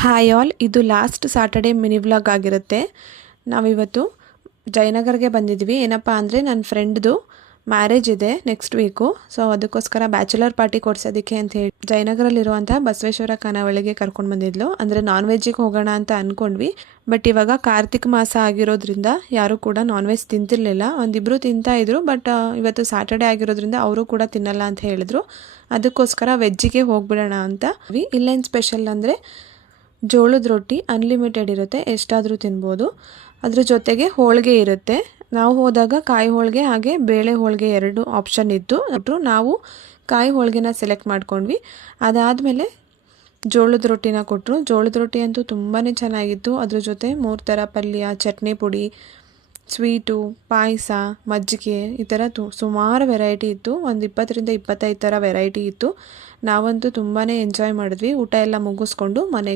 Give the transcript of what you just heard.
Hi all, ಇದು last Saturday mini vlog ಆಗಿರುತ್ತೆ. ನಾವಿವತ್ತು ಜಯನಗರ್ಗೆ ಬಂದಿದ್ವಿ. ಏನಪ್ಪ ಅಂದರೆ ನನ್ನ ಫ್ರೆಂಡ್ದು ಮ್ಯಾರೇಜ್ ಇದೆ ನೆಕ್ಸ್ಟ್ ವೀಕು. ಸೊ ಅದಕ್ಕೋಸ್ಕರ ಬ್ಯಾಚುಲರ್ ಪಾರ್ಟಿ ಕೊಡ್ಸೋದಕ್ಕೆ ಅಂತ ಹೇಳಿ ಜಯನಗರಲ್ಲಿರುವಂಥ ಬಸವೇಶ್ವರ ಖಾನಾವಳಿಗೆ ಕರ್ಕೊಂಡು ಬಂದಿದ್ಲು. ಅಂದರೆ ನಾನ್ ವೆಜ್ಜಿಗೆ ಹೋಗೋಣ ಅಂತ ಅಂದ್ಕೊಂಡ್ವಿ. ಬಟ್ ಇವಾಗ ಕಾರ್ತಿಕ್ ಮಾಸ ಆಗಿರೋದ್ರಿಂದ ಯಾರೂ ಕೂಡ ನಾನ್ ವೆಜ್ ತಿಂತಿರ್ಲಿಲ್ಲ. ಒಂದಿಬ್ಬರು ತಿಂತಾಯಿದ್ರು, ಬಟ್ ಇವತ್ತು ಸಾಟರ್ಡೆ ಆಗಿರೋದ್ರಿಂದ ಅವರು ಕೂಡ ತಿನ್ನಲ್ಲ ಅಂತ ಹೇಳಿದ್ರು. ಅದಕ್ಕೋಸ್ಕರ ವೆಜ್ಜಿಗೆ ಹೋಗ್ಬಿಡೋಣ ಅಂತ. ಇಲ್ಲೇನು ಸ್ಪೆಷಲ್ ಅಂದರೆ ಜೋಳದ ರೊಟ್ಟಿ ಅನ್ಲಿಮಿಟೆಡ್ ಇರುತ್ತೆ, ಎಷ್ಟಾದರೂ ತಿನ್ಬೋದು. ಅದ್ರ ಜೊತೆಗೆ ಹೋಳಿಗೆ ಇರುತ್ತೆ. ನಾವು ಹೋದಾಗ ಕಾಯಿ ಹೋಳಿಗೆ ಹಾಗೆ ಬೇಳೆ ಹೋಳಿಗೆ ಎರಡು ಆಪ್ಷನ್ ಇತ್ತು. ನಾವು ಕಾಯಿ ಹೋಳಿಗೆನ ಸೆಲೆಕ್ಟ್ ಮಾಡ್ಕೊಂಡ್ವಿ. ಅದಾದಮೇಲೆ ಜೋಳದ ರೊಟ್ಟಿನ ಕೊಟ್ಟರು. ಜೋಳದ ರೊಟ್ಟಿ ಅಂತೂ ತುಂಬಾ ಚೆನ್ನಾಗಿತ್ತು. ಅದ್ರ ಜೊತೆ 3 ಥರ ಪಲ್ಯ, ಚಟ್ನಿ ಪುಡಿ, ಸ್ವೀಟು, ಪಾಯಸ, ಮಜ್ಜಿಗೆ, ಈ ಥರ ಸುಮಾರು ವೆರೈಟಿ ಇತ್ತು. ಒಂದು 20ರಿಂದ 25 ಥರ ವೆರೈಟಿ ಇತ್ತು. ನಾವಂತೂ ತುಂಬಾ ಎಂಜಾಯ್ ಮಾಡಿದ್ವಿ. ಊಟ ಎಲ್ಲ ಮುಗಿಸ್ಕೊಂಡು ಮನೆಗೆ